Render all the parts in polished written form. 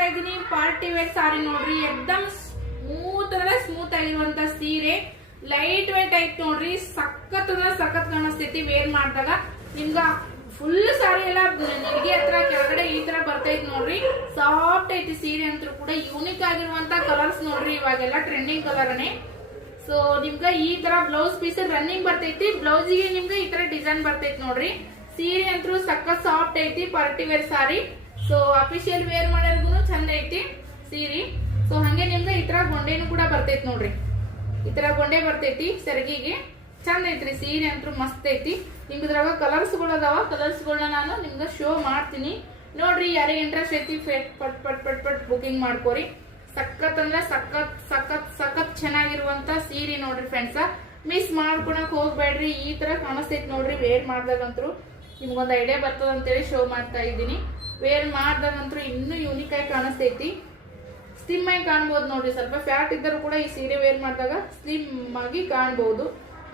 ತೋರಿಸ್ತಾ ಇದೀನಿ party wear ಸಾರಿ ನೋಡ್ರಿ. ಎಕ್ದಮ್ ಸ್ಮೂತ್ ಅಂದ್ರೆ ಸ್ಮೂತ್ ಆಗಿರುವಂತ ಸೀರೆ, ಲೈಟ್ ವೇಟ್ ಐತ್ ನೋಡ್ರಿ. ಸಖತ್ ಅಂದ್ರೆ ಸಖತ್ ಕಾಣಿಸ್ತೈತಿ ವೇರ್ ಮಾಡಿದಾಗ. ನಿಮ್ಗ ಫುಲ್ ಸಾರಿ ಎಲ್ಲ ನಿಡಿಗೆ ಹತ್ರ ಕೆಳಗಡೆ ಈ ತರ ಬರ್ತೈತಿ ನೋಡ್ರಿ. ಸಾಫ್ಟ್ ಐತಿ ಸೀರೆ ಅಂತೂ ಕೂಡ. ಯೂನಿಕ್ ಆಗಿರುವಂತ ಕಲರ್ಸ್ ನೋಡ್ರಿ, ಇವಾಗೆಲ್ಲ ಟ್ರೆಂಡಿಂಗ್ ಕಲರ್ನೇ. ಸೊ ನಿಮ್ಗ ಈ ತರ ಬ್ಲೌಸ್ ಪೀಸ್ ರನ್ನಿಂಗ್ ಬರ್ತೈತಿ. ಬ್ಲೌಸಿಗೆ ನಿಮ್ಗೆ ಈ ತರ ಡಿಸೈನ್ ಬರ್ತೈತಿ ನೋಡ್ರಿ. ಸೀರೆ ಅಂತೂ ಸಖತ್ ಸಾಫ್ಟ್ ಐತಿ, ಪಾರ್ಟಿ ವೇರ್ ಸಾರಿ. ಸೊ ಅಫಿಷಿಯಲ್ ವೇರ್ ಮಾಡೋರ್ಗು ಚಂದ ಐತಿ ಸೀರೆ. ಸೊ ಹಂಗೆ ನಿಮ್ಗೆ ಈ ತರ ಗೊಂಡೆನು ಕೂಡ ಬರ್ತೈತಿ ನೋಡ್ರಿ. ಈ ತರ ಗೊಂಡೆ ಬರ್ತೈತಿ ಸೆರಗಿಗೆ, ಚಂದ ಐತ್ರಿ ಸೀರೆ ಅಂತೂ ಮಸ್ತ್ ಐತಿ. ನಿಮ್ಗೆ ಇದ್ರಾಗ ಕಲರ್ಸ್ ಗಳು ಅದಾವ, ಕಲರ್ಸ್ ಗಳನ್ನ ನಾನು ನಿಮ್ಗೆ ಶೋ ಮಾಡ್ತೀನಿ ನೋಡ್ರಿ. ಯಾರಿಗೆ ಇಂಟ್ರೆಸ್ಟ್ ಐತಿ ಪಟ್ ಪಟ್ ಪಟ್ ಪಟ್ ಬುಕಿಂಗ್ ಮಾಡ್ಕೋರಿ. ಸಖತ್ ಅಂದ್ರೆ ಸಖತ್ ಸಖತ್ ಸಖತ್ ಚೆನ್ನಾಗಿರುವಂತ ಸೀರೆ ನೋಡ್ರಿ ಫ್ರೆಂಡ್ಸ್. ಮಿಸ್ ಮಾಡ್ಕೊಳಕ್ ಹೋಗ್ಬೇಡ್ರಿ. ಈ ತರ ಕಾಣಿಸ್ತೈತಿ ನೋಡ್ರಿ ವೇರ್ ಮಾಡ್ದಾಗಂತ್ರು. ನಿಮ್ಗೊಂದು ಐಡಿಯಾ ಬರ್ತದ ಅಂತೇಳಿ ಶೋ ಮಾಡ್ತಾ ಇದ್ದೀನಿ. ವೇರ್ ಮಾಡ್ದಾಗಂತೂ ಇನ್ನೂ ಯೂನಿಕ್ ಆಗಿ ಕಾಣಿಸ್ತೈತಿ. ಸ್ಲಿಮ್ ಆಗಿ ಕಾಣ್ಬೋದು ನೋಡ್ರಿ. ಸ್ವಲ್ಪ ಫ್ಯಾಟ್ ಇದ್ದರೂ ಕೂಡ ಈ ಸೀರೆ ವೇರ್ ಮಾಡಿದಾಗ ಸ್ಲಿಮ್ ಆಗಿ ಕಾಣ್ಬಹುದು.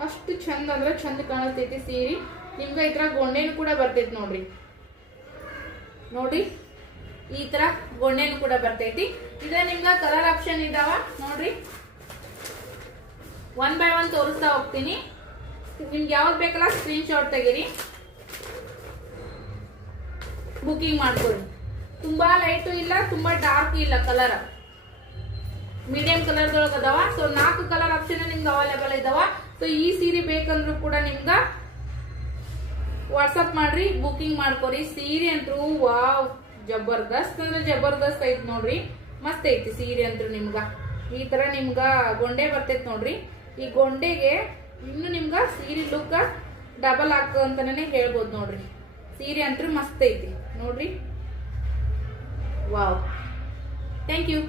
ಅಷ್ಟು ಚಂದ ಅಂದ್ರೆ ಚಂದ ಕಾಣಿಸ್ತೈತಿ ಸೀರೆ. ನಿಮ್ಗೆ ಈ ತರ ಗೊಂಡೆನು ಕೂಡ ಬರ್ತೈತಿ ನೋಡ್ರಿ. ನೋಡಿ ಈ ತರ ಗೊಂಡೆನು ಕೂಡ ಬರ್ತೈತಿ. ಇದ ನಿಮ್ಗ ಕಲರ್ ಆಪ್ಷನ್ ಇದಾವ ನೋಡ್ರಿ. 1 by 1 ತೋರಿಸ್ತಾ ಹೋಗ್ತೀನಿ. ನಿಮ್ಗೆ ಯಾವ್ದು ಬೇಕಲ್ಲ ಸ್ಕ್ರೀನ್ ಶಾಟ್ ತೆಗೀರಿ, ಬುಕಿಂಗ್ ಮಾಡ್ಕೊಳ್ಳಿ. ತುಂಬಾ ಲೈಟು ಇಲ್ಲ, ತುಂಬಾ ಡಾರ್ಕ್ ಇಲ್ಲ, ಕಲರ್ ಮೀಡಿಯಂ ಕಲರ್ ದೊಳಗ ಅದಾವ. ಸೊ 4 ಕಲರ್ ಆಪ್ಷನ್ ನಿಮ್ಗೆ ಅವೈಲೇಬಲ್ ಇದಾವ. ಸೊ ಈ ಸೀರೆ ಬೇಕಂದ್ರೂ ಕೂಡ ನಿಮ್ಗ ವಾಟ್ಸಪ್ ಮಾಡ್ರಿ, ಬುಕಿಂಗ್ ಮಾಡ್ಕೊರಿ. ಸೀರೆ ಅಂತೂ ವಾವ್ ಜಬರ್ದಸ್ತ್ ಅಂದ್ರೆ ಜಬರ್ದಸ್ತ್ ಐತಿ ನೋಡ್ರಿ. ಮಸ್ತ್ ಐತಿ ಸೀರೆ ಅಂತೂ. ನಿಮ್ಗ ಈ ತರ ನಿಮ್ಗ ಗೊಂಡೆ ಬರ್ತೈತಿ ನೋಡ್ರಿ. ಈ ಗೊಂಡೆಗೆ ಇನ್ನು ನಿಮ್ಗ ಸೀರೆ ಲುಕ್ ಡಬಲ್ ಹಾಕ ಅಂತಾನೆ ಹೇಳ್ಬೋದು ನೋಡ್ರಿ. ಸೀರೆ ಅಂತೂ ಮಸ್ತ್ ಐತಿ ನೋಡ್ರಿ. Wow, thank you.